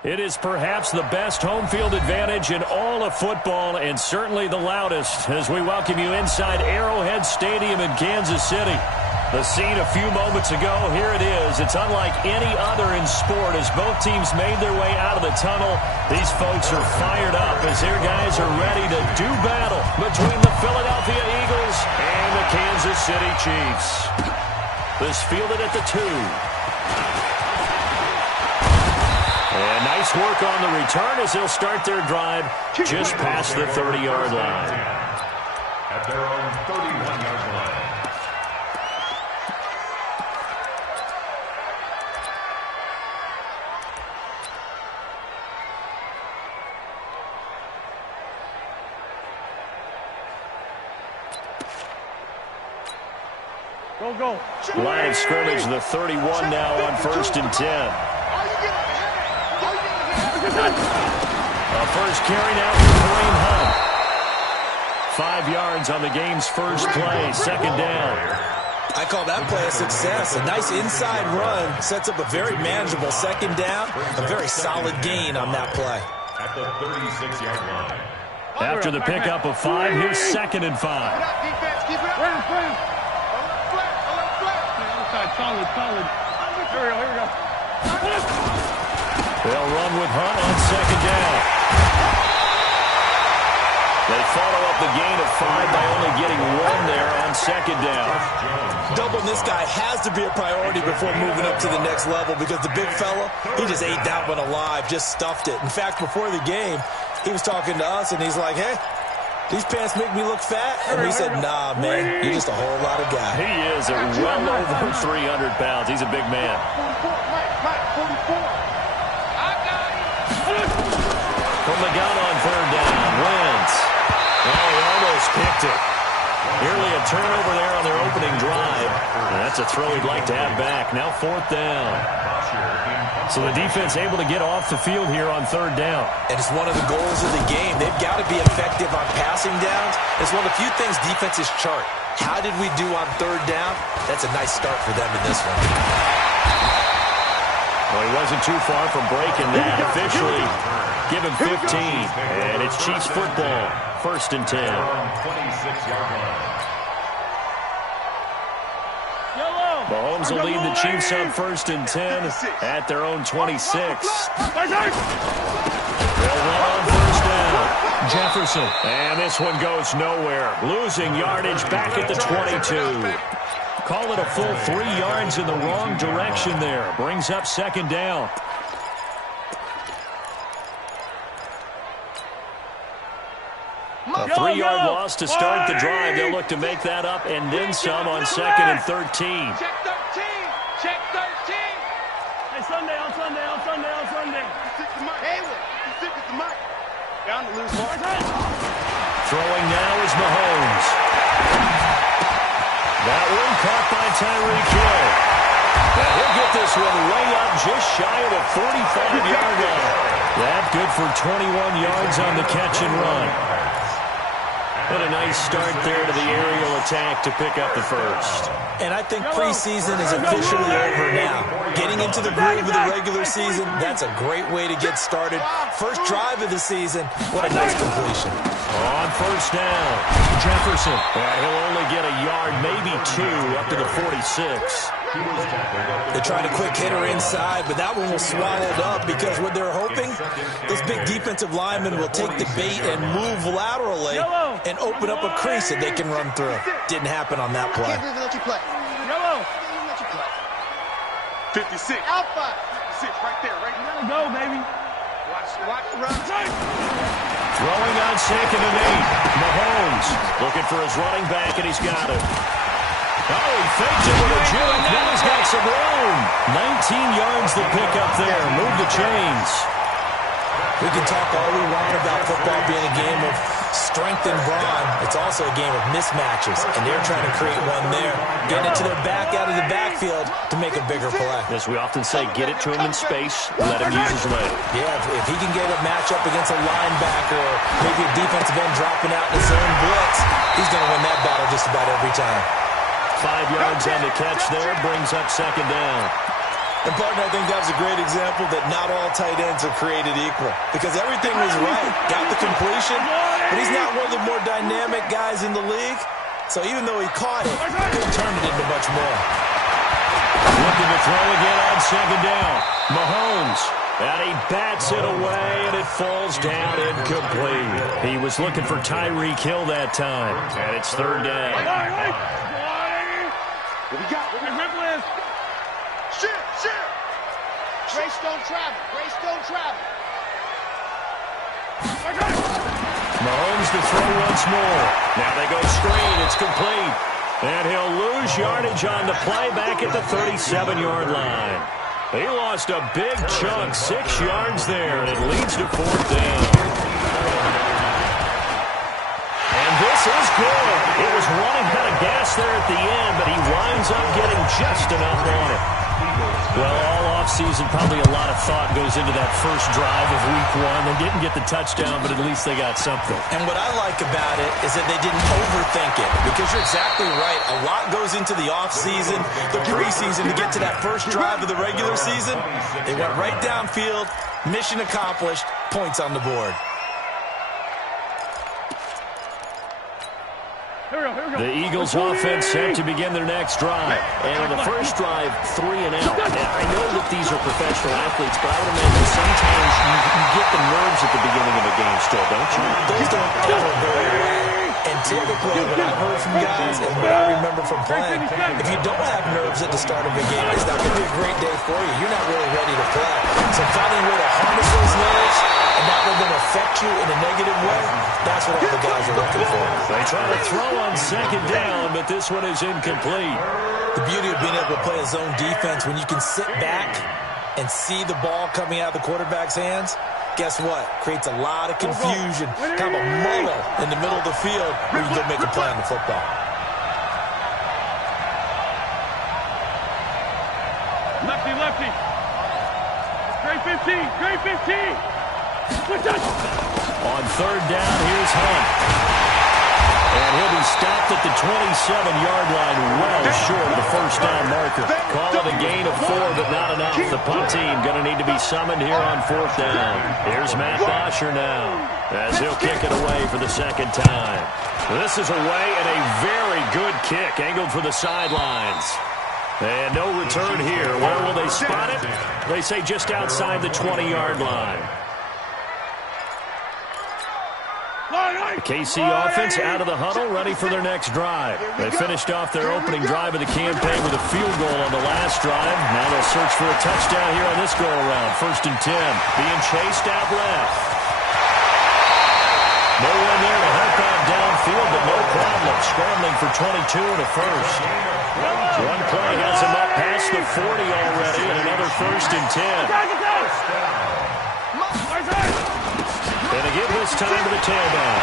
It is perhaps the best home field advantage in all of football and certainly the loudest as we welcome you inside Arrowhead Stadium in Kansas City. The scene a few moments ago, here it is. It's unlike any other in sport as both teams made their way out of the tunnel. These folks are fired up as their guys are ready to do battle between the Philadelphia Eagles and the Kansas City Chiefs. This fielded at the 2. And nice work on the return as they'll start their drive just past the 30-yard line. At their own 31-yard line. Go. Line of scrimmage, the 31 now on 1st and 10. A first carry now for Kareem Hunt. 5 yards on the game's first play, 2nd down. I call that play a success. A nice inside run sets up a very manageable 2nd down. A very solid gain on that play. At the 36-yard line. After the pickup of 5, here's 2nd and 5. Solid. Here we go. They'll run with Hunt on 2nd down. They follow up the gain of 5 by only getting 1 there on 2nd down. Doubling this guy has to be a priority before moving up to the next level because the big fella, he just ate that one alive, just stuffed it. In fact, before the game, he was talking to us, and he's like, hey, these pants make me look fat? And we said, nah, man, you're just a whole lot of guy. He is at well over 300 pounds. He's a big man. From the gun on 3rd down, Wentz. Oh, he almost picked it. Nearly a turnover there on their opening drive. And that's a throw he'd like to have back. Now 4th down. So the defense able to get off the field here on 3rd down. And it's one of the goals of the game. They've got to be effective on passing downs. It's one of the few things defenses chart. How did we do on 3rd down? That's a nice start for them in this one. Well, he wasn't too far from breaking that. Officially, give him 15. And it's Chiefs football. 1st and 10. 26-yard line. Mahomes will lead the Chiefs on 1st and 10 at their own 26. They'll run on 1st down. Jefferson. And this one goes nowhere. Losing yardage back at the 22. Call it a full 3 yards in the wrong direction there. Brings up 2nd down. A 3-yard loss to start the drive. They'll look to make that up and then some on 2nd and 13. Check 13. Hey, Sunday. Stick with the mic. Down to lose ball. Throwing now is Mahomes. That one caught by Tyreek Hill. Now he'll get this one way up just shy of the 45-yard line. That good for 21 yards on the catch and run. And a nice start there to the aerial attack to pick up the first. And I think preseason is officially over now. Getting into the groove of the regular season, that's a great way to get started. First drive of the season, what a nice completion. On 1st down, Jefferson. He'll only get a yard, maybe 2, up to the 46. They tried a quick hitter inside, but that one was swallowed up because what they're hoping, those big defensive linemen will take the bait and move laterally and open up a crease that they can run through. Didn't happen on that play. 56. Alpha. 56 right there. Gotta go, baby. Watch the run. Throwing on 2nd and 8. Mahomes looking for his running back, and he's got it. Oh, he faked it with a juke. Now he's got some room. 19 yards the pickup there. Move the chains. We can talk all we want about football being a game of strength and brawn. It's also a game of mismatches, and they're trying to create one there. Getting it to their back out of the backfield to make a bigger play. As we often say, get it to him in space, let him use his leg. Yeah, if he can get a matchup against a linebacker or maybe a defensive end dropping out in his own blitz, he's going to win that battle just about every time. 5 yards on the catch there, brings up 2nd down. And, partner, I think that was a great example that not all tight ends are created equal because everything was right. Got the completion, but he's not one of the more dynamic guys in the league. So even though he caught it, he couldn't turn it into much more. Looking to throw again on second down. Mahomes. And he bats it away, and it falls down incomplete. He was looking for Tyreek Hill that time. And it's third down. What we got? What we got? Shit. Grace don't travel. Grace don't travel. Mahomes to throw once more. Now they go screen. It's complete. And he'll lose yardage on the play back at the 37-yard line. He lost a big chunk, 6 yards there, and it leads to fourth down. And this is good. It was running out of gas there at the end, but he winds up getting just enough on it. Well, all offseason, probably a lot of thought goes into that first drive of week 1. They didn't get the touchdown, but at least they got something. And what I like about it is that they didn't overthink it because you're exactly right. A lot goes into the offseason, the preseason to get to that first drive of the regular season. They went right downfield, mission accomplished, points on the board. The Eagles offense set to begin their next drive. And on the first drive, 3 and out. Now, I know that these are professional athletes, but I would imagine sometimes you get the nerves at the beginning of a game still, don't you? Those don't ever go away. And typically, what I've heard from guys and what I remember from playing, if you don't have nerves at the start of a game, it's not going to be a great day for you. You're not really ready to play. So finding a way to harness those nerves and not let them affect you in a negative way, that's what all the guys are looking for. They try to throw on second down, but this one is incomplete. The beauty of being able to play a zone defense when you can sit back and see the ball coming out of the quarterback's hands, guess what? Creates a lot of confusion, kind of a muddle in the middle of the field where you can go make a play on the football. Lefty. Great 15. On third down, here's Hunt. And he'll be stopped at the 27-yard line, well short of the first down marker. Call it a gain of 4, but not enough. The punt team going to need to be summoned here on fourth down. Here's Matt Bosher now, as he'll kick it away for the second time. This is away and a very good kick, angled for the sidelines. And no return here. Where will they spot it? They say just outside the 20-yard line. The KC offense out of the huddle, ready for their next drive. They finished off their opening drive of the campaign with a field goal on the last drive. Now they'll search for a touchdown here on this go-around. 1st and 10, being chased out left. No one there to help out downfield, but no problem. Scrambling for 22 and a first. One play has him up past the 40 already, and another 1st and 10. And a give this time to the tailback.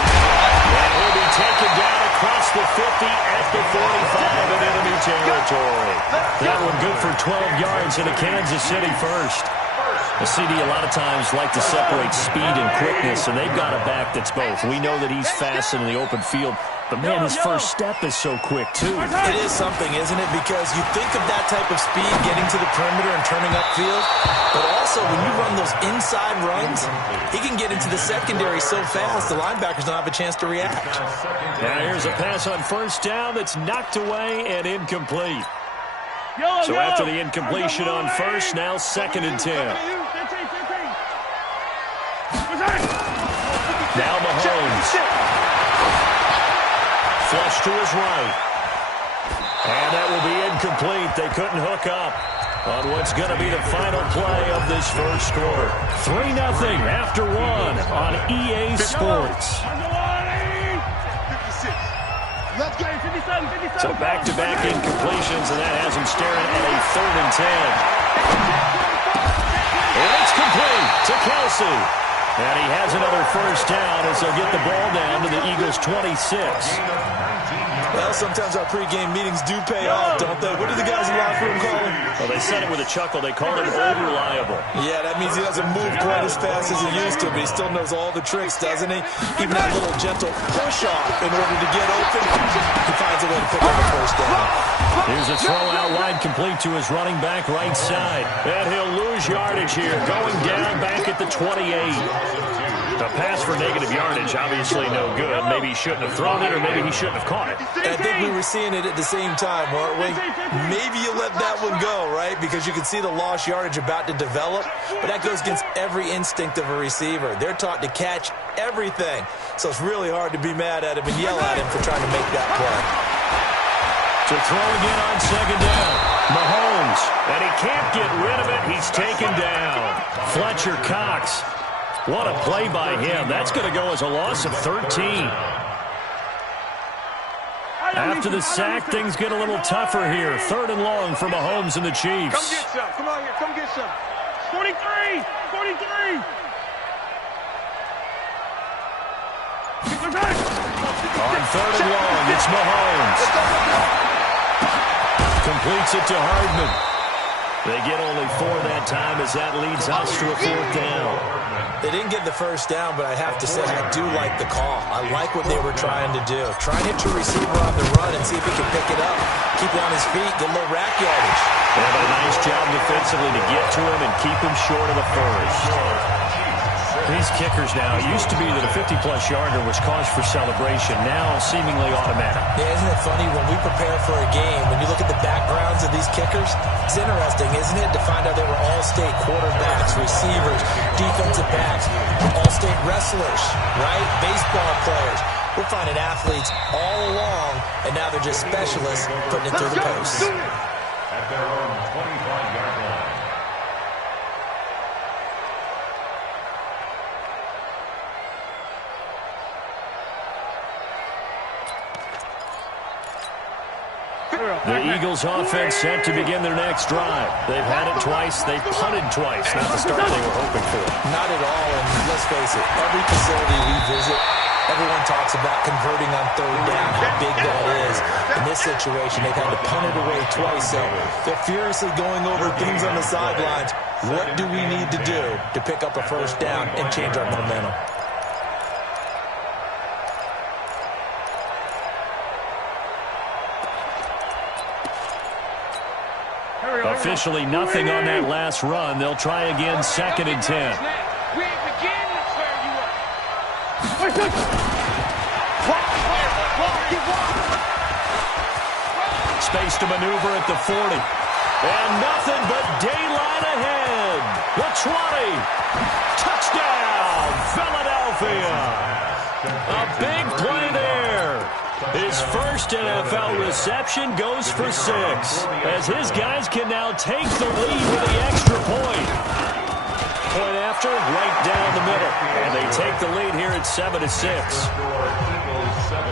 And he'll be taken down across the 50 at the 45 in enemy territory. That one good for 12 yards in a Kansas City first. The CD a lot of times like to separate speed and quickness, and they've got a back that's both. We know that he's fast in the open field, but, man, his first step is so quick, too. It is something, isn't it? Because you think of that type of speed getting to the perimeter and turning upfield, but also when you run those inside runs, he can get into the secondary so fast the linebackers don't have a chance to react. Now here's a pass on first down that's knocked away and incomplete. So after the incompletion on first, now 2nd and 10. Now Mahomes. Flush to his right. And that will be incomplete. They couldn't hook up on what's going to be the final play of this first quarter. 3-0 after 1 on EA Sports. So back-to-back incompletions, and that has him staring at a 3rd and 10. And it's complete to Kelsey. And he has another first down as they'll get the ball down to the Eagles' 26. Well, sometimes our pregame meetings do pay off, don't they? What do the guys in the locker room call them? Well, They said it with a chuckle. They called him over-reliable. Yeah, that means he doesn't move quite as fast as he used to, but he still knows all the tricks, doesn't he? Even that little gentle push-off in order to get open, he finds a way to pick up a first down. Here's a throw out wide, complete to his running back right side. And he'll lose yardage here, going down back at the 28. A pass for negative yardage, obviously no good. Maybe he shouldn't have thrown it, or maybe he shouldn't have caught it. And I think we were seeing it at the same time, weren't we? Maybe you let that one go, right? Because you can see the lost yardage about to develop, but that goes against every instinct of a receiver. They're taught to catch everything. So it's really hard to be mad at him and yell at him for trying to make that play. To throw again on second down. Mahomes, and he can't get rid of it. He's taken down. Fletcher Cox. What a play by him. That's going to go as a loss of 13. After the sack, things get a little tougher here. 3rd and long for Mahomes and the Chiefs. Come get some. Come on here. Come get some. 43. 43. On 3rd and long, it's Mahomes. Completes it to Hardman. They get only 4 that time as that leads us to a 4th down. They didn't get the first down, but I have to say I do like the call. I like what they were trying to do. Try and hit your receiver on the run and see if he can pick it up. Keep it on his feet, get a little rack yardage. They have a nice job defensively to get to him and keep him short of the first. These kickers now, it used to be that a 50-plus yarder was cause for celebration. Now seemingly automatic. Yeah, isn't it funny when we prepare for a game, when you look at the backgrounds of these kickers, it's interesting, isn't it, to find out they were all-state quarterbacks, receivers, defensive backs, all-state wrestlers, right? Baseball players. We're finding athletes all along, and now they're just specialists putting it through the posts. At their own 25-yard line. The Eagles offense set to begin their next drive. They've had it twice. They've punted twice. Not the start they were hoping for. Not at all, and let's face it, every facility we visit, everyone talks about converting on 3rd down, how big that is. In this situation, they've had to punt it away twice, so they're furiously going over things on the sidelines. What do we need to do to pick up a first down and change our momentum? Officially nothing on that last run. They'll try again, 2nd and 10. We ain't beginning to tear you up. Space to maneuver at the 40. And nothing but daylight ahead. The 20. Touchdown, Philadelphia. A big play there. His first NFL reception goes for 6, as his guys can now take the lead with the extra point. Point after, right down the middle. And they take the lead here at 7-6. Eagles 7,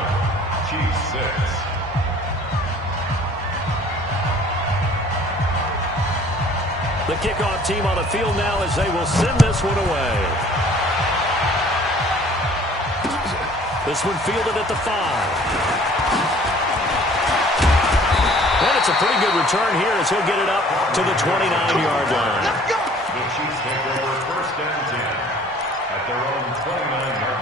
Chiefs 6. The kickoff team on the field now as they will send this one away. This one fielded at the 5. And it's a pretty good return here as he'll get it up to the 29-yard line. The Chiefs take over 1st and 10 at their own 29-yard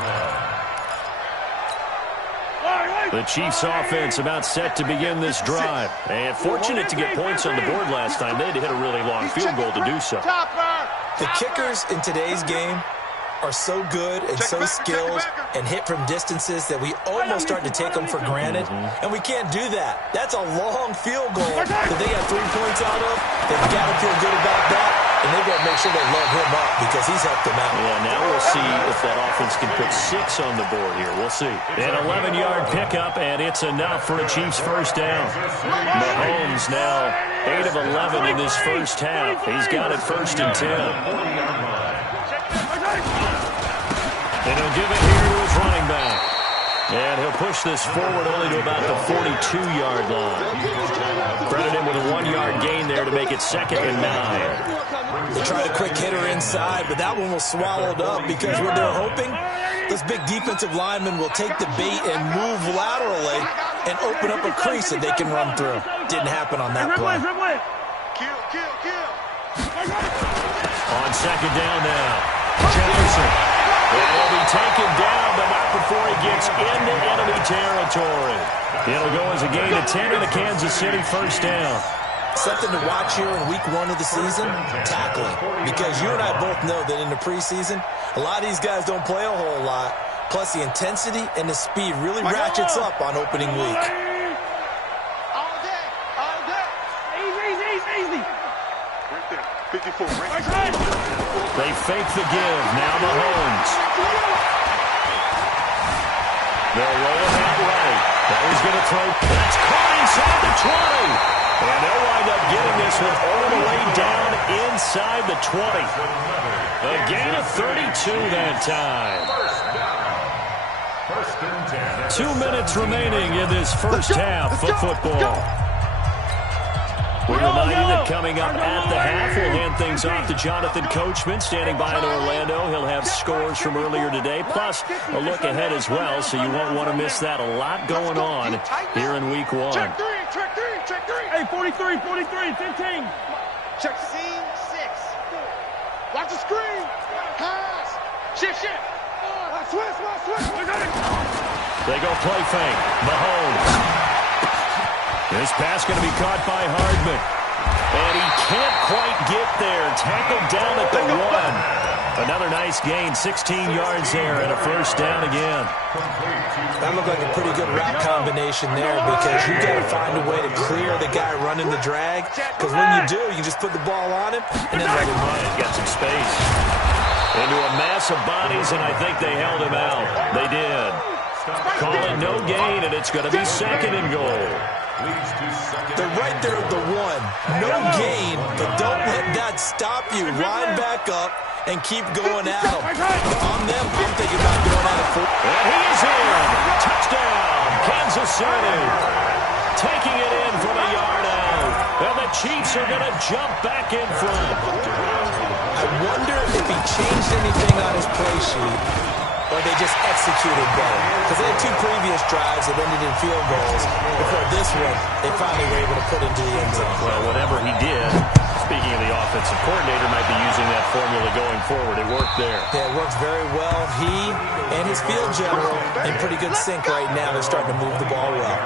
line. The Chiefs offense about set to begin this drive. And fortunate to get points on the board last time. They had to hit a really long field goal to do so. The kickers in today's game are so good and so skilled and hit from distances that we almost start to take them for granted, and we can't do that. That's a long field goal that they got 3 points out of. They've got to feel good about that, and they've got to make sure they load him up because he's helped them out. Yeah, now we'll see if that offense can put 6 on the board here. We'll see. An 11-yard pickup, and it's enough for a Chiefs first down. Mahomes now 8 of 11 in this first half. He's got it 1st and 10. And he'll give it here to his running back. And he'll push this forward only to about the 42-yard line. Credit him with a 1-yard gain there to make it 2nd and 9. They tried a quick hitter inside, but that one was swallowed up because what they're hoping, this big defensive lineman will take the bait and move laterally and open up a crease that they can run through. Didn't happen on that play. Kill. On second down now, Jefferson. And he'll be taken down, but not before he gets into enemy territory. It'll go as a gain of 10 and a Kansas City first down. Something to watch here in week 1 of the season, tackling. Because you and I both know that in the preseason, a lot of these guys don't play a whole lot. Plus the intensity and the speed really ratchets up on opening week. All day. Easy. Right there. 54. Right. They fake the give. Now Mahomes. They'll roll it out right. Now he's going to throw. That's caught inside the 20. And they'll wind up getting this one all the way down inside the 20. A gain of 32 that time. 2 minutes remaining in this first half of football. We remind you that coming up at the half, we'll hand things off to Jonathan Coachman, standing by in Orlando. He'll have scores from earlier today, plus a look ahead as well, so you won't want to miss that. A lot going on here in week 1. Check three. Hey, 43, 15. Check scene 6. Watch the screen. Pass. Shift. Switch. They go play fake. Mahomes. This pass going to be caught by Hardman. And he can't quite get there. Tackled down at the 1. Another nice gain, 16 yards there, and a first down again. That looked like a pretty good route combination there because you got to find a way to clear the guy running the drag. Because when you do, you just put the ball on him and then let him run. Got some space. Into a mass of bodies, and I think they held him out. They did. Call it no gain, and it's going to be second and goal. They're right there at the 1. No gain, but don't let that stop you. Line back up and keep going at them. If I'm them, I'm thinking about going at it. And he's in. Touchdown, Kansas City. Taking it in from a yard out. And the Chiefs are going to jump back in front. I wonder if he changed anything on his play sheet or they just executed better. Because they had 2 previous drives that ended in field goals. Before this one, they finally were able to put into the end zone. Well, whatever he did, speaking of the offensive coordinator, might be using that formula going forward. It worked there. Yeah, it works very well. He and his field general in pretty good sync right now. They're starting to move the ball well.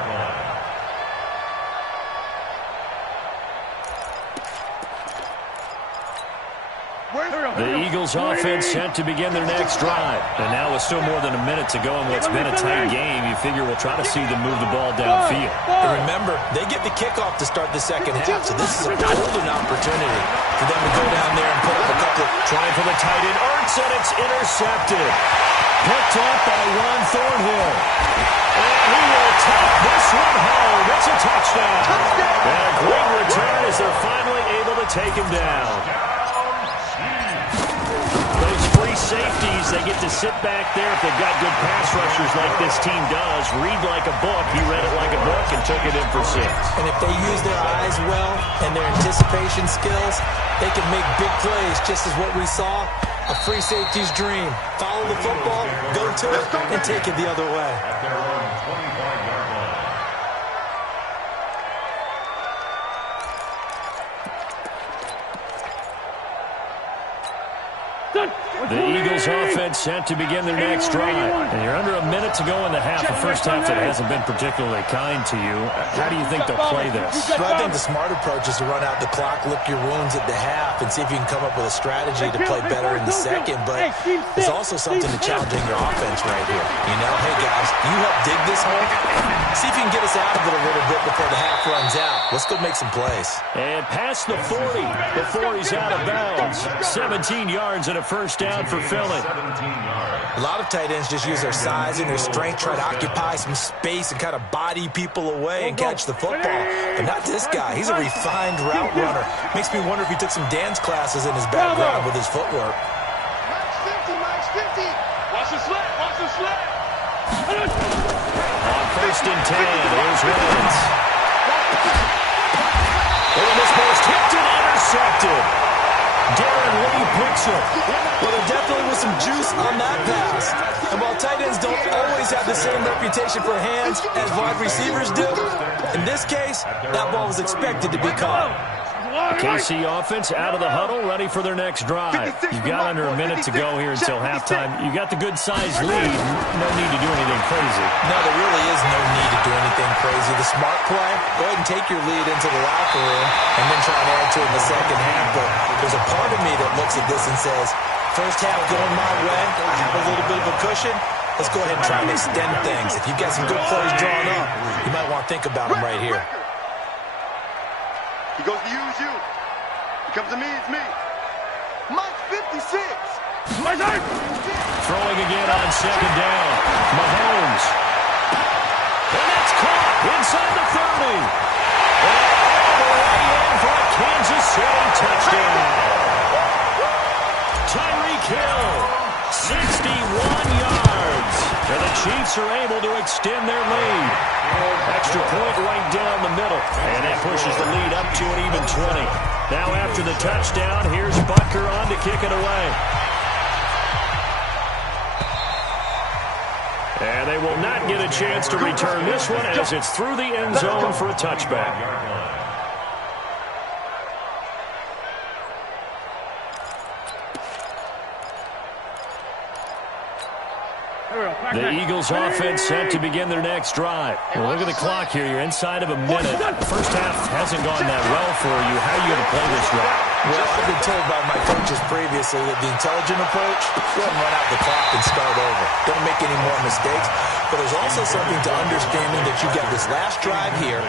The Eagles offense set to begin their next drive. And now with still more than a minute to go in what's been a tight game, you figure we'll try to see them move the ball downfield. And remember, they get the kickoff to start the second half, so this is a golden opportunity for them to go down there and put up a couple. Trying for the tight end, Ertz, and it's intercepted. Picked up by Juan Thornhill. And he will take this one home. It's a touchdown. And a great return as they're finally able to take him down. Those free safeties, they get to sit back there if they've got good pass rushers like this team does. Read like a book. He read it like a book and took it in for 6. And if they use their eyes well and their anticipation skills, they can make big plays, just as what we saw. A free safety's dream. Follow the football, go to it, and take it the other way. At their own 25-yard line. The Eagles offense set to begin their next drive. And you're under a minute to go in the half. The first half that hasn't been particularly kind to you. How do you think they'll play this? Well, I think the smart approach is to run out the clock, lick your wounds at the half, and see if you can come up with a strategy to play better in the second. But there's also something to challenging your offense right here. You know, hey, guys, you help dig this hole. See if you can get us out of it a little bit before the half runs out. Let's go make some plays. And past the 40 before he's out of bounds. 17 yards and a first down for Philly. 17 yards. A lot of tight ends just use their size and their strength, try to occupy some space and kind of body people away and catch the football. But not this guy. He's a refined route runner. Makes me wonder if he took some dance classes in his background with his footwork. Max 50. Watch the sled. On first and 10, here's Wentz. And this ball's tipped and intercepted. Darren Lee picks it. Well, there definitely was some juice on that pass. And while tight ends don't always have the same reputation for hands as wide receivers do, in this case, that ball was expected to be caught. KC offense out of the huddle, ready for their next drive. You've got under a minute to go here until halftime. You got the good-sized lead. No need to do anything crazy. No, there really is no need to do anything crazy. The smart play, go ahead and take your lead into the locker room and then try to add to it in the second half. But there's a part of me that looks at this and says, first half going my way, I have a little bit of a cushion. Let's go ahead and try and extend things. If you've got some good plays drawn up, you might want to think about them right here. He goes to you, it's you. He comes to me, it's me. Mike 56. Throwing again on second down. Mahomes. And that's caught inside the 30. And all the way in for a Kansas City touchdown. Tyreek Hill, 61 yards. And the Chiefs are able to extend their lead. Extra point right down the middle. And that pushes the lead up to an even 20. Now after the touchdown, here's Butker on to kick it away. And they will not get a chance to return this one as it's through the end zone for a touchback. The Eagles offense set to begin their next drive. Well, look at the clock here. You're inside of a minute. The first half hasn't gone that well for you. How are you going to play this drive? Well, I've been told by my coaches previously that the intelligent approach, go ahead and run out the clock and start over. Don't make any more mistakes. But there's also something to understanding that you get this last drive here.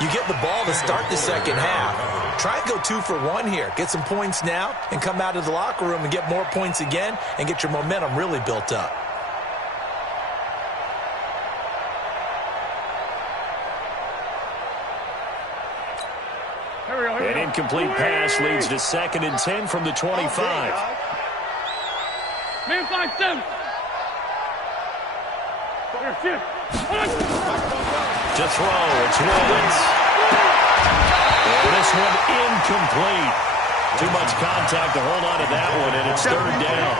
You get the ball to start the second half. Try and go 2 for 1 here. Get some points now and come out of the locker room and get more points again and get your momentum really built up. An incomplete pass leads to 2nd and 10 from the 25. Man 5-7. To throw, it's Wentz. And this one incomplete. Too much contact to hold on to that one, and it's 3rd down.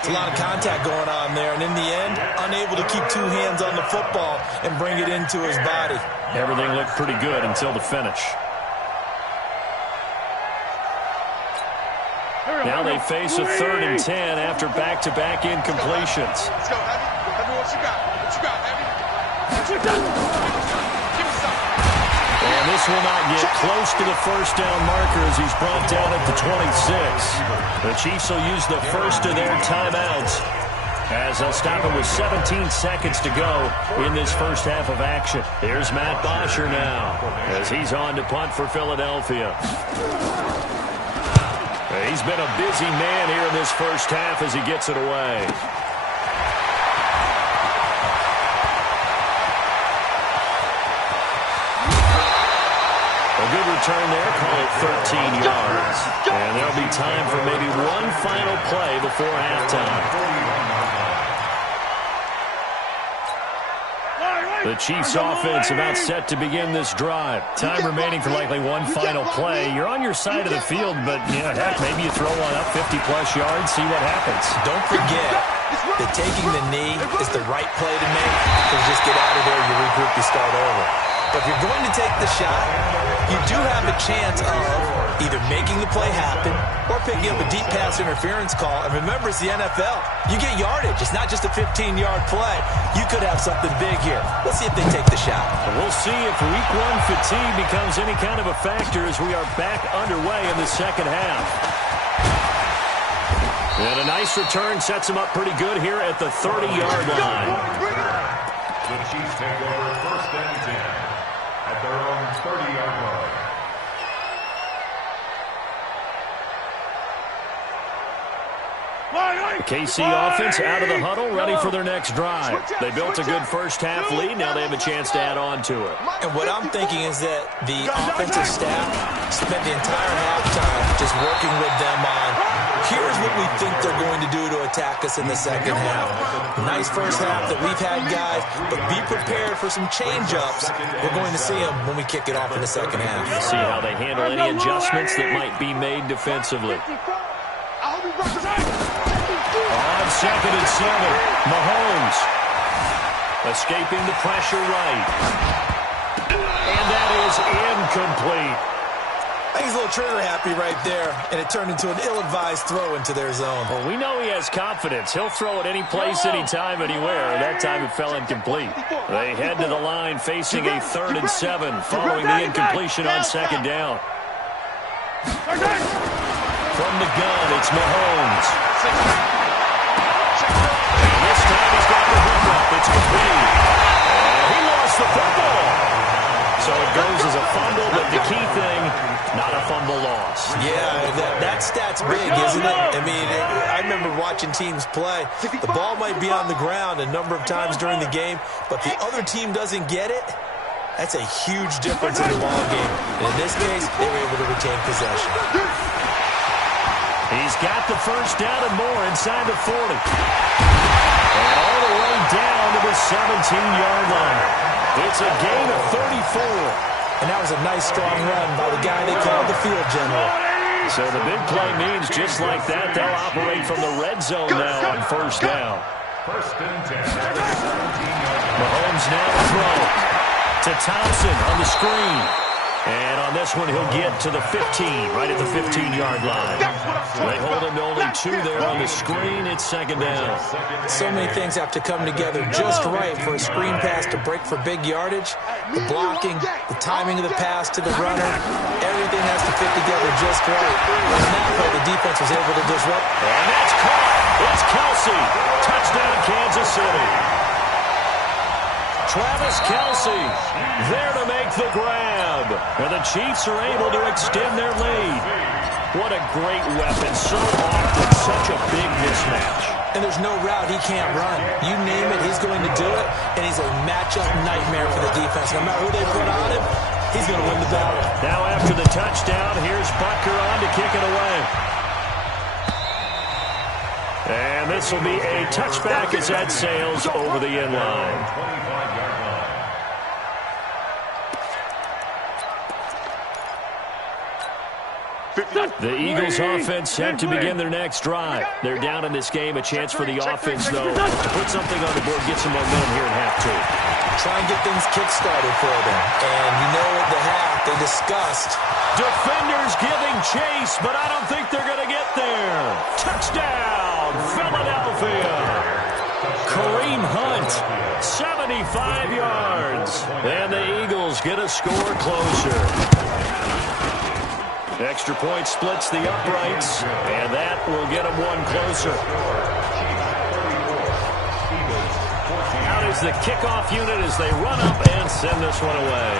It's a lot of contact going on there, and in the end, unable to keep 2 hands on the football and bring it into his body. Everything looked pretty good until the finish. Now they face a 3rd and 10 after back-to-back incompletions. Let's go, Heavy. Heavy, what you got? What you got, Heavy? Give me something. And this will not get close to the first down marker as he's brought down at the 26. The Chiefs will use the first of their timeouts as they'll stop it with 17 seconds to go in this first half of action. Here's Matt Bosher now as he's on to punt for Philadelphia. He's been a busy man here in this first half as he gets it away. A good return there, call it 13 yards. And there'll be time for maybe one final play before halftime. The Chiefs offense about set to begin this drive. Time remaining for likely one final play. You're on your side of the field, but heck, maybe you throw one up 50-plus yards, see what happens. Don't forget that taking the knee is the right play to make. Because just get out of there, you regroup, you start over. But if you're going to take the shot, you do have a chance of either making the play happen or picking up a deep pass interference call. And remember, it's the NFL. You get yardage. It's not just a 15-yard play. You could have something big here. Let's see if they take the shot. We'll see if week 1 fatigue becomes any kind of a factor as we are back underway in the second half. And a nice return sets him up pretty good here at the 30-yard line. The Chiefs take over 1st and 10 at their own 30-yard line. The KC offense out of the huddle, ready for their next drive. They built a good first half lead. Now they have a chance to add on to it. And what I'm thinking is that the offensive staff spent the entire halftime just working with them on, here's what we think they're going to do to attack us in the second half. Nice first half that we've had, guys, but be prepared for some change-ups. We're going to see them when we kick it off in the second half. See how they handle any adjustments that might be made defensively. On 2nd and 7, Mahomes escaping the pressure right. And that is incomplete. I think he's a little trigger happy right there, and it turned into an ill-advised throw into their zone. Well, we know he has confidence. He'll throw it any place, anytime, anywhere. That time it fell incomplete. They head to the line facing a 3rd and 7 following the incompletion on 2nd down. From the gun, it's Mahomes. And this time he's got the hook up. It's complete. And he lost the football. So it goes as a fumble, but the key thing, not a fumble loss. Yeah, that stat's big, isn't it? I mean, I remember watching teams play. The ball might be on the ground a number of times during the game, but the other team doesn't get it. That's a huge difference in the ball game. And in this case, they were able to retain possession. He's got the first down and more inside the 40. And all the way down to the 17-yard line. It's a gain of 34. And that was a nice, strong run by the guy they called the field general. So the big play means just like that, they'll operate from the red zone now on 1st down. 1st and 10 at the 17-yard line. Mahomes now to throw to Thompson on the screen. And on this one, he'll get to the 15, right at the 15-yard line. They hold him to only 2 there on the screen. It's 2nd down. So many things have to come together just right for a screen pass to break for big yardage. The blocking, the timing of the pass to the runner, everything has to fit together just right. On that play, the defense was able to disrupt. And that's caught. It's Kelsey. Touchdown, Kansas City. Travis Kelsey there to make the grab. And the Chiefs are able to extend their lead. What a great weapon. So often such a big mismatch. And there's no route he can't run. You name it, he's going to do it. And he's a matchup nightmare for the defense. No matter who they put on him, he's going to win the battle. Now after the touchdown, here's Butker on to kick it away. And this will be a touchback as that sails over the end line. 25-yard line. The Eagles offense set to begin their next drive. They're down in this game. A chance for the offense, though, to put something on the board, get some momentum here in half 2. Try and get things kick-started for them. And you know at the half, they discussed. Defenders giving chase, but I don't think they're going to get there. Touchdown, Philadelphia. Kareem Hunt, 75 yards. And the Eagles get a score closer. Extra point splits the uprights, and that will get them one closer. Out is the kickoff unit as they run up and send this one away.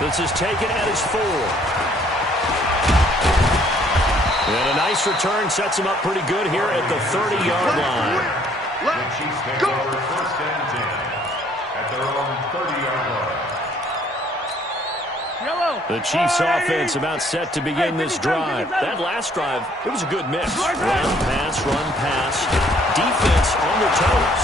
This is taken at his 4. And a nice return sets him up pretty good here at the 30-yard line. The Chiefs take over 1st and 10 at their own 30-yard line. The Chiefs offense about set to begin this drive. That last drive, it was a good mix. Run, pass, defense on their toes.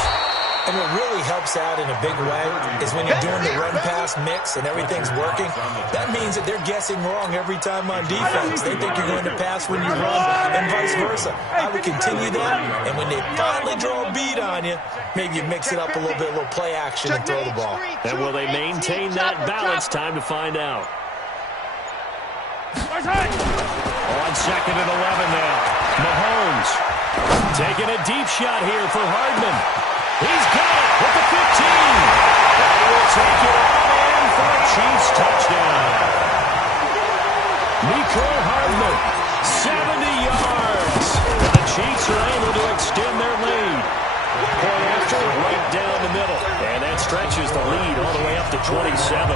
And what really helps out in a big way is when you're doing the run-pass mix and everything's working, that means that they're guessing wrong every time on defense. They think you're going to pass when you run and vice versa. I would continue that, and when they finally draw a beat on you, maybe you mix it up a little bit, a little play action and throw the ball. And will they maintain that balance? Time to find out. On 2nd and 11 now. Mahomes taking a deep shot here for Hardman. He's got it with the 15. And he will take it all in for a Chiefs touchdown. Mecole Hardman, 70 yards. And the Chiefs are able to extend their lead. Point after, right down the middle. And that stretches the lead all the way up to 27.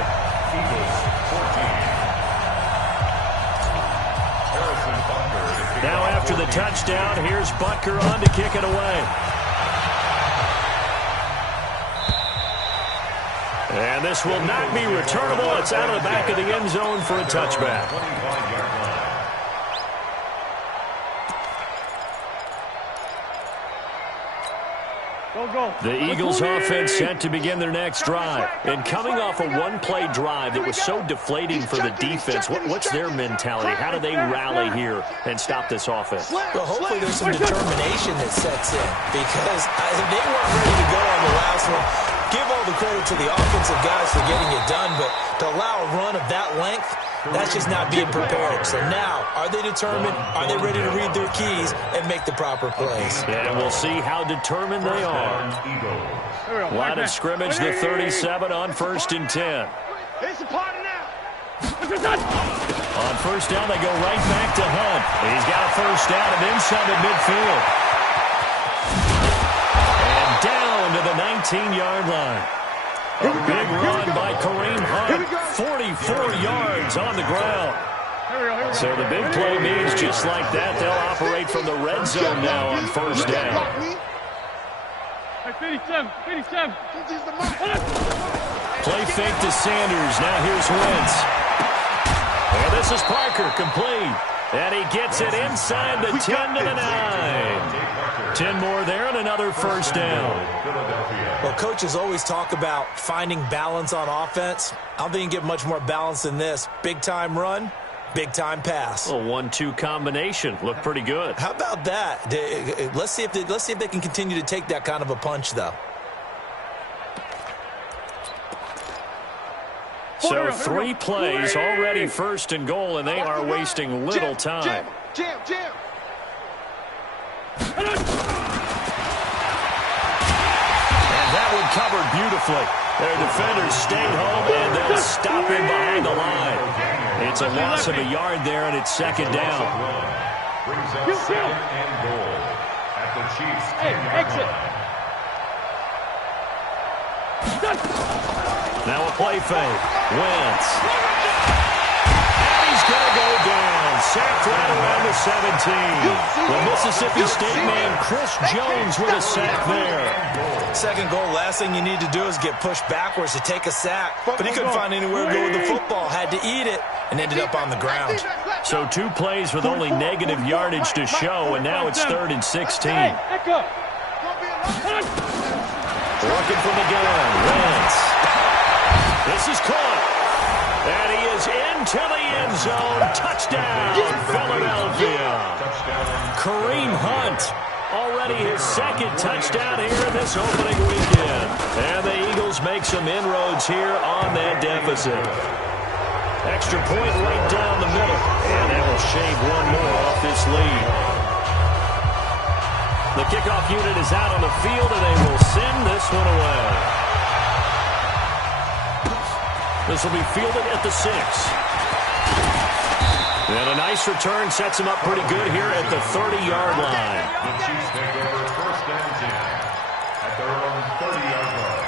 Now after the touchdown, here's Butker on to kick it away. And this will not be returnable. It's out of the back of the end zone for a touchback. The Eagles offense set to begin their next drive. And coming off a one-play drive that was so deflating for the defense, what's their mentality? How do they rally here and stop this offense? Well, hopefully there's some determination that sets in, because if they weren't ready to go on the last one, Give all the credit to the offensive guys for getting it done, but to allow a run of that length, that's just not being prepared. So now, are they determined? Are they ready to read their keys and make the proper plays? And we'll see how determined they are. Line of scrimmage, the 37 on 1st and 10. It's a party now. On 1st down, they go right back to Hunt. He's got a 1st down and inside at midfield. And down to the 19-yard line. A big run by Kareem Hunt. 44 yards on the ground. So the big play means just like that, they'll operate from the red zone now on 1st down. 57. Play fake to Sanders. Now here's Wentz. And this is Parker, complete. And he gets it inside the 10 to the 9. 10 more there and another 1st down. Well, coaches always talk about finding balance on offense. I don't think you can get much more balance than this. Big-time run, big-time pass. A 1-2 combination. Looked pretty good. How about that? Let's see if they can continue to take that kind of a punch, though. So 3 plays, already 1st and goal, and they are wasting little time. Jam. And that one covered beautifully. Their defenders stayed home, and they'll stop him behind the line. It's a loss of a yard there, and it's 2nd down. Brings up 2nd and goal at the Chiefs. Exit. Now a play fake. Wentz. And he's going to go down. Sacked right around the 17. The Mississippi State man, Chris Jones, with a sack there. 2nd goal, last thing you need to do is get pushed backwards to take a sack. But he couldn't find anywhere to go with the football. Had to eat it and ended up on the ground. So 2 plays with only negative yardage to show, and now it's 3rd and 16. Working from the gun, Wentz. This is caught. And he is into the end zone. Touchdown, Philadelphia. Kareem Hunt. Already his 2nd touchdown here in this opening weekend. And the Eagles make some inroads here on that deficit. Extra point right down the middle. And that will shave one more off this lead. The kickoff unit is out on the field, and they will send this one away. This will be fielded at the 6. And a nice return sets him up pretty good here at the 30-yard line. The Chiefs take over 1st and 10 at their own 30-yard line.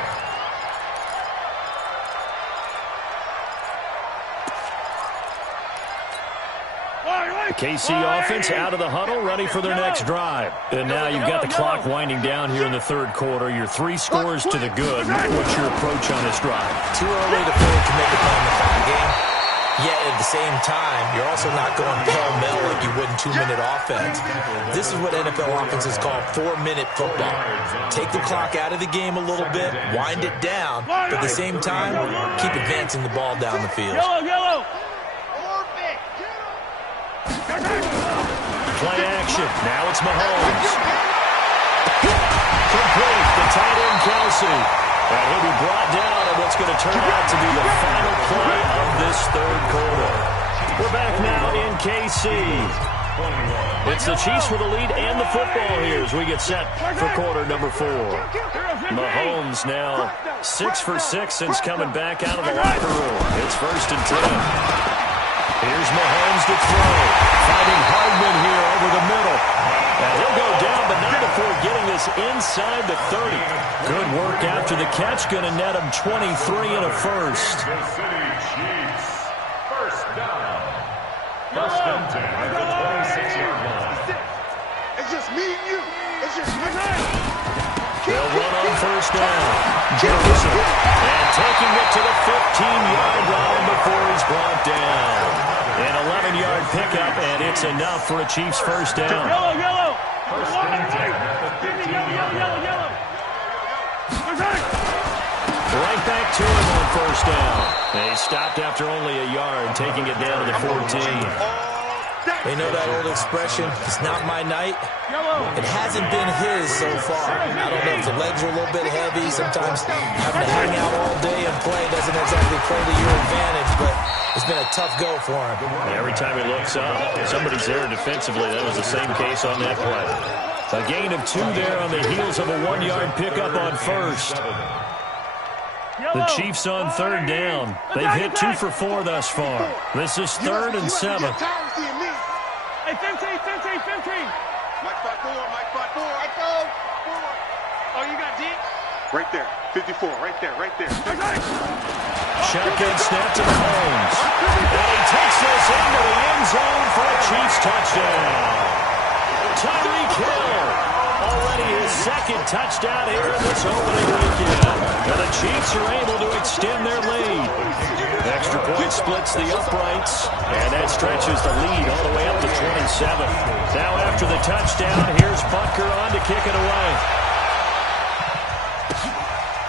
KC offense out of the huddle, ready for their next drive. And now you've got the clock winding down here in the 3rd quarter. Your 3 scores to the good. What's your approach on this drive? Too early to feel committed on the foul game. Yet at the same time, you're also not going pell-mell like you would in 2-minute offense. This is what NFL offenses call 4-minute football. Take the clock out of the game a little bit, wind it down, but at the same time, keep advancing the ball down the field. Yellow. Play action. Now it's Mahomes. Complete. The tight end, Kelsey. And he'll be brought down in what's going to turn out to be the final play of this 3rd quarter. We're back now in KC. It's the Chiefs with the lead and the football here as we get set for quarter number 4. Mahomes now 6 for 6 since coming back out of the locker room. It's 1st and 10. Here's Mahomes to throw. Finding Hardman here over the middle. And he'll go down, but not before getting this inside the 30. Good work after the catch. Going to net him 23 and a 1st. The City Chiefs. 1st down. 1st and 10 at the 26-yard line. It's just me and you. It's just me. They'll run on 1st down. Jefferson. And taking it to the 15-yard line before he's brought down. An 11-yard pickup, and it's enough for a Chiefs 1st down. Yellow. 1st and 10 at the 15-yard line. Right back to him on 1st down. They stopped after only a yard, taking it down to the 14. They know that old expression, it's not my night. It hasn't been his so far. I don't know if the legs are a little bit heavy. Sometimes having to hang out all day and play doesn't exactly play to your advantage, but it's been a tough go for him. Every time he looks up, somebody's there defensively. That was the same case on that play. A gain of 2 there on the heels of a 1-yard pickup on first. The Chiefs on 3rd down. They've hit 2 for 4 thus far. This is 3rd and 7. Hey, 15. Mike 5-4, Mike 5-4. Oh, you got deep? Right there, 54, right there. Shotgun snap to Mahomes. And he takes this into the end zone for a Chiefs touchdown. Tyreek Hill, already his 2nd touchdown here in this opening weekend. And the Chiefs are able to extend their lead. Extra point splits the uprights, and that stretches the lead all the way up to 27. Now after the touchdown, here's Butker on to kick it away.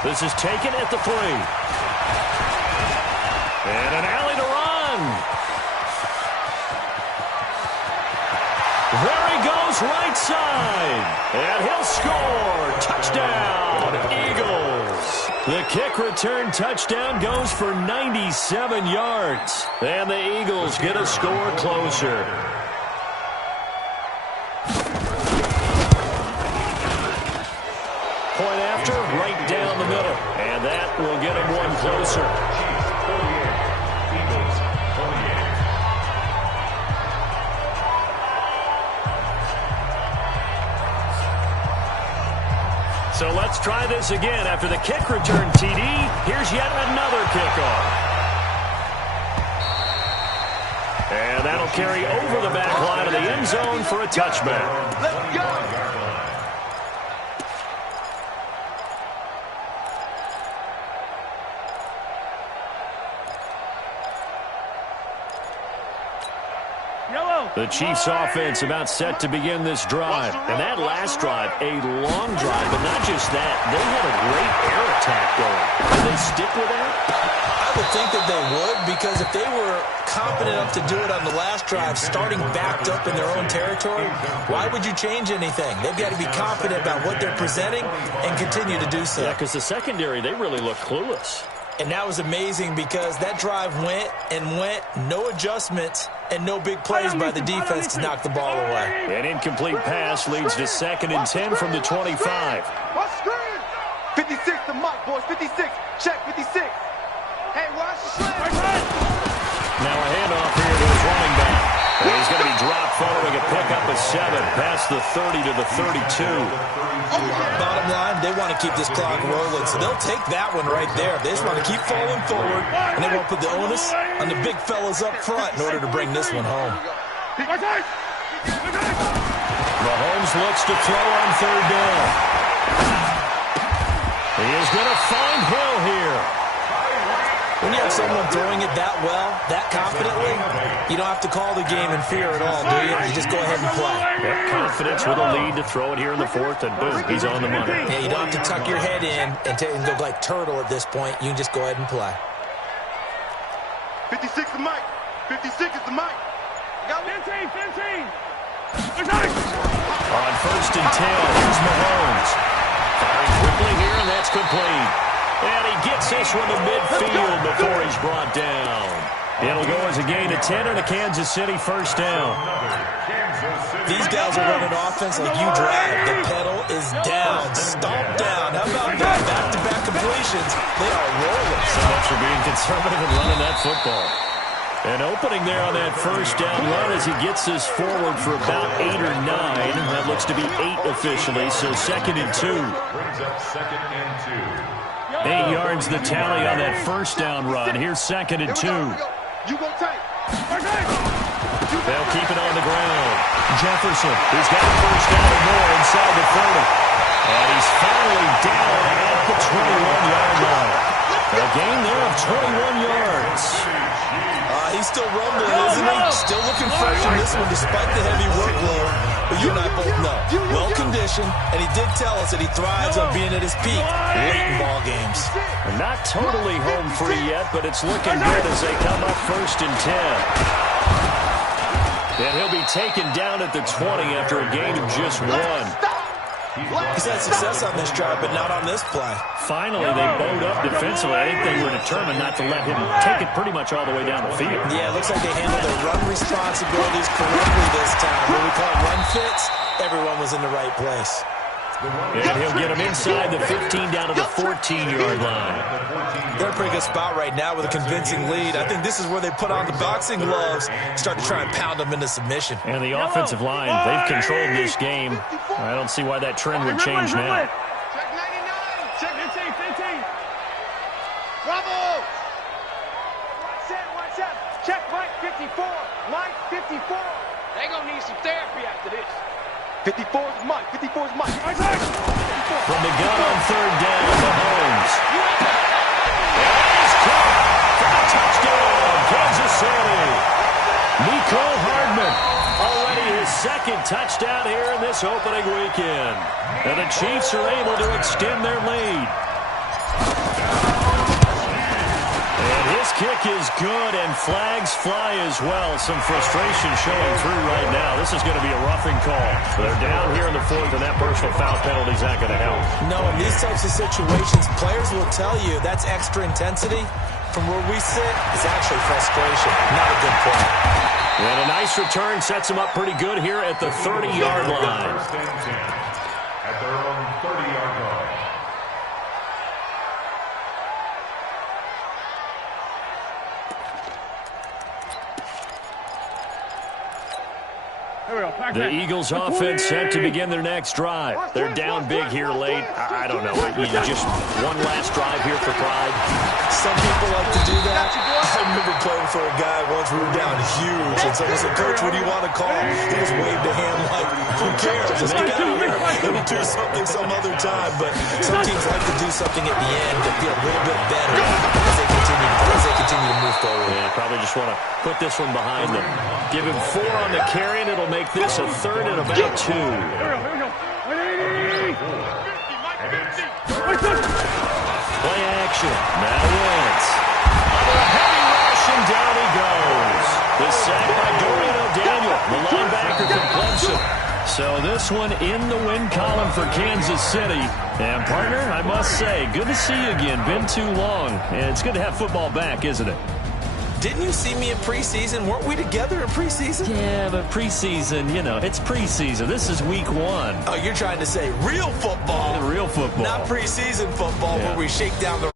This is taken at the 3. And an alley to run. There he goes, right side. And he'll score. Touchdown, Eagles. The kick return touchdown goes for 97 yards. And the Eagles get a score closer. Point after, right down the middle. And that will get him one closer. So let's try this again. After the kick return TD, here's yet another kickoff. And that'll carry over the back line of the end zone for a touchback. Let's go. The Chiefs offense about set to begin this drive. And that last drive, a long drive, but not just that. They had a great air attack going. Did they stick with that? I would think that they would, because if they were competent enough to do it on the last drive, starting backed up in their own territory, why would you change anything? They've got to be confident about what they're presenting and continue to do so. Yeah, because the secondary, they really look clueless. And that was amazing because that drive went and went, no adjustments, and no big plays by the defense to knock the ball away. An incomplete pass leads to 2nd and 10 from the 25. Watch screen. 56 to Mike, boys. 56. Check 56. Hey, watch the slant. Now a handoff here to his running back. And he's going to be dropped following a pickup of 7 past the 30 to the 32. Bottom line, they want to keep this clock rolling, so they'll take that one right there. They just want to keep falling forward, and they won't put the onus on the big fellas up front in order to bring this one home. Mahomes looks to throw on 3rd down. He is going to find Hill here. When you have someone throwing it that well, that confidently, you don't have to call the game in fear at all, do you? You just go ahead and play. Yep, confidence with a lead to throw it here in the 4th, and boom, he's on the money. Yeah, you don't have to tuck your head in and go like turtle at this point. You can just go ahead and play. 56 to Mike. 56 is the Mike. Got 15. On 1st and 10, here's Mahomes. Firing quickly here, and that's complete. And he gets this one to midfield before he's brought down. It'll go as a gain of 10 and a Kansas City 1st down. These guys are running offense like you drive. The pedal is down, stomp down. How about that? Back-to-back completions. They are rolling. So much for being conservative and running that football. An opening there on that 1st down run as he gets this forward for about 8 or 9. That looks to be 8 officially, so 2nd and 2. Brings up 2nd and 2. 8 yards the tally on that 1st down run. Here's 2nd and 2. You go tight. They'll keep it on the ground. Jefferson, who's got a 1st down or more inside the 30. And he's finally down at the 21-yard line. A gain there of 21 yards. He's still rumbling, isn't he? Still looking fresh on this one despite the heavy workload. But you and I both know, well-conditioned, and he did tell us that he thrives on being at his peak late in ball games. Not totally home free yet, but it's looking good as they come up 1st and 10. And he'll be taken down at the 20 after a gain of just 1. He's had success on this drive, but not on this play. Finally, they bowed up defensively. I think they were determined not to let him take it pretty much all the way down the field. Yeah, it looks like they handled their run responsibilities correctly this time. What we call run fits, everyone was in the right place. And he'll get him inside the 15 down to the 14-yard line. They're in a pretty good spot right now with a convincing lead. I think this is where they put on the boxing gloves, start to try and pound them into submission. And the offensive line, they've controlled this game. I don't see why that trend would change now. Check 99. Check 15. Bravo. Watch out. Check Mike 54. Mike 54. They're going to need some therapy after this. 54 is Mike. 54 is Mike. From the gun on third down, Mahomes. And he's caught for the touchdown, Kansas City. Nicole Hardman, already his second touchdown here in this opening weekend. And the Chiefs are able to extend their lead. And his kick is good, and flags fly as well. Some frustration showing through right now. This is going to be a roughing call. They're down here in the fourth, and that personal foul penalty is not going to help. No, in these types of situations, players will tell you that's extra intensity. From where we sit, it's actually frustration. Not a good play. And a nice return sets him up pretty good here at the 30-yard line. First and 10 at their own 30-yard line. The Eagles offense set to begin their next drive. They're down big here late. I don't know. You just one last drive here for pride. Some people like to do that. I remember playing for a guy once. We were down huge. And someone said, Coach, what do you want to call? He just waved a hand like, who cares? Just get out of here. We'll do something some other time. But some teams like to do something at the end to feel a little bit better as they continue to move forward. Yeah, probably just want to put this one behind them. Give him 4 on the carry, and it'll make this a 3rd and about 2. Here we go. Play action. Matt Wentz. Under a heavy rush, and down he goes. The sack by Dorian O'Daniel, the linebacker from Clemson. So this one in the win column for Kansas City. And, partner, I must say, good to see you again. Been too long. And it's good to have football back, isn't it? Didn't you see me in preseason? Weren't we together in preseason? Yeah, but preseason, you know, it's preseason. This is week 1. Oh, you're trying to say real football. Real football. Not preseason football where we shake down the